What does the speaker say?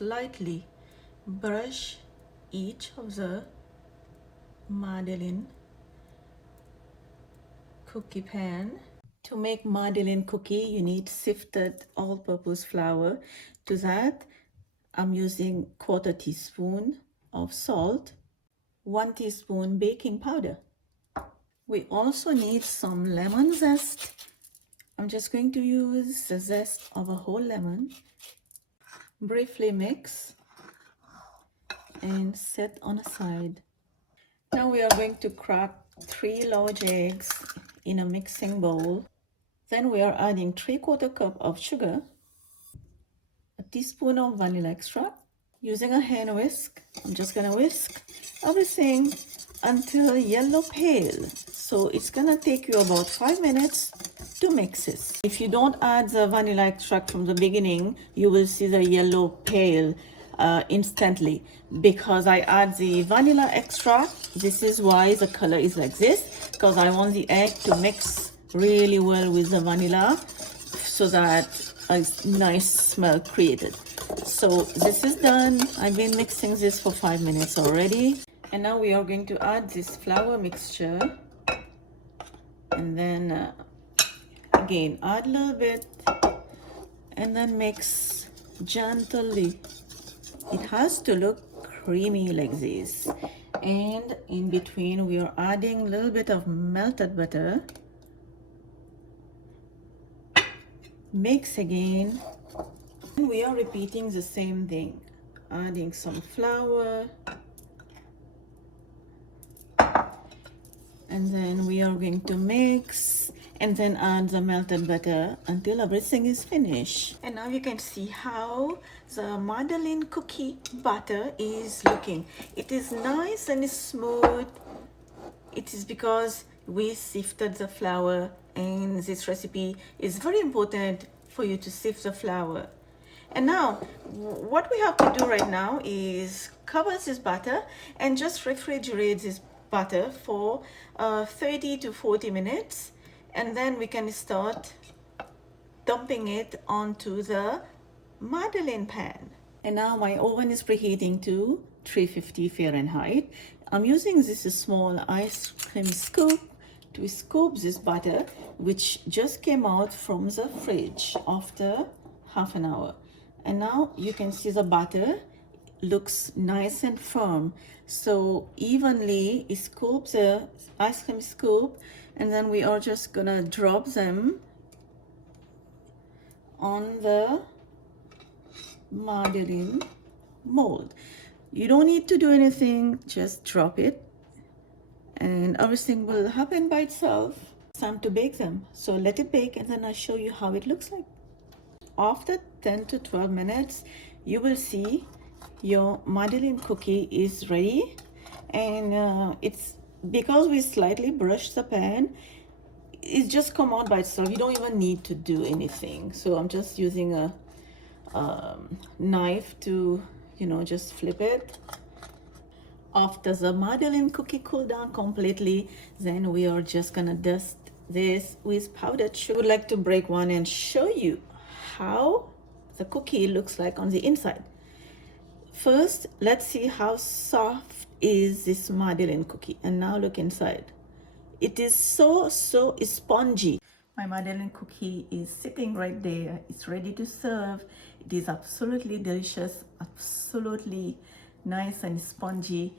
slightly brush each of the Madeleine cookie pan. To make Madeleine cookie, you need sifted all-purpose flour. To that, I'm using 1/4 teaspoon of salt, 1 teaspoon baking powder. We also need some lemon zest. I'm just going to use the zest of a whole lemon. Briefly mix and set on a side. Now we are going to crack 3 large eggs in a mixing bowl. Then we are adding 3/4 cup of sugar, a teaspoon of vanilla extract. Using a hand whisk, I'm just gonna whisk everything until yellow pale. So it's gonna take you about 5 minutes to mix it. If you don't add the vanilla extract from the beginning, you will see the yellow pale instantly, because I add the vanilla extract. This is why the color is like this, because I want the egg to mix really well with the vanilla so that a nice smell created. So this is done. I've been mixing this for 5 minutes already, and now we are going to add this flour mixture, and then again add a little bit and then mix gently. It has to look creamy like this, and in between we are adding a little bit of melted butter. Mix again, and we are repeating the same thing, adding some flour, and then we are going to mix and then add the melted butter until everything is finished. And now you can see how the Madeleine cookie batter is looking. It is nice and smooth. It is because we sifted the flour, and this recipe is very important for you to sift the flour. And now what we have to do right now is cover this batter and just refrigerate this butter for 30 to 40 minutes, and then we can start dumping it onto the Madeleine pan. And now my oven is preheating to 350 Fahrenheit. I'm using this small ice cream scoop to scoop this butter, which just came out from the fridge after half an hour. And now you can see the butter looks nice and firm. So evenly scoop the ice cream scoop, and then we are just gonna drop them on the Madeleine mold. You don't need to do anything, just drop it and everything will happen by itself. It's time to bake them, so let it bake and then I'll show you how it looks like. After 10 to 12 minutes, you will see your Madeleine cookie is ready, and it's because we slightly brushed the pan, it's just come out by itself. You don't even need to do anything. So I'm just using a knife to, just flip it. After the Madeleine cookie cooled down completely, then we are just gonna dust this with powdered sugar. I would like to break one and show you how the cookie looks like on the inside. First, let's see how soft is this Madeleine cookie, and now look inside. It is so spongy. My Madeleine cookie is sitting right there. It's ready to serve. It is absolutely delicious, absolutely nice and spongy.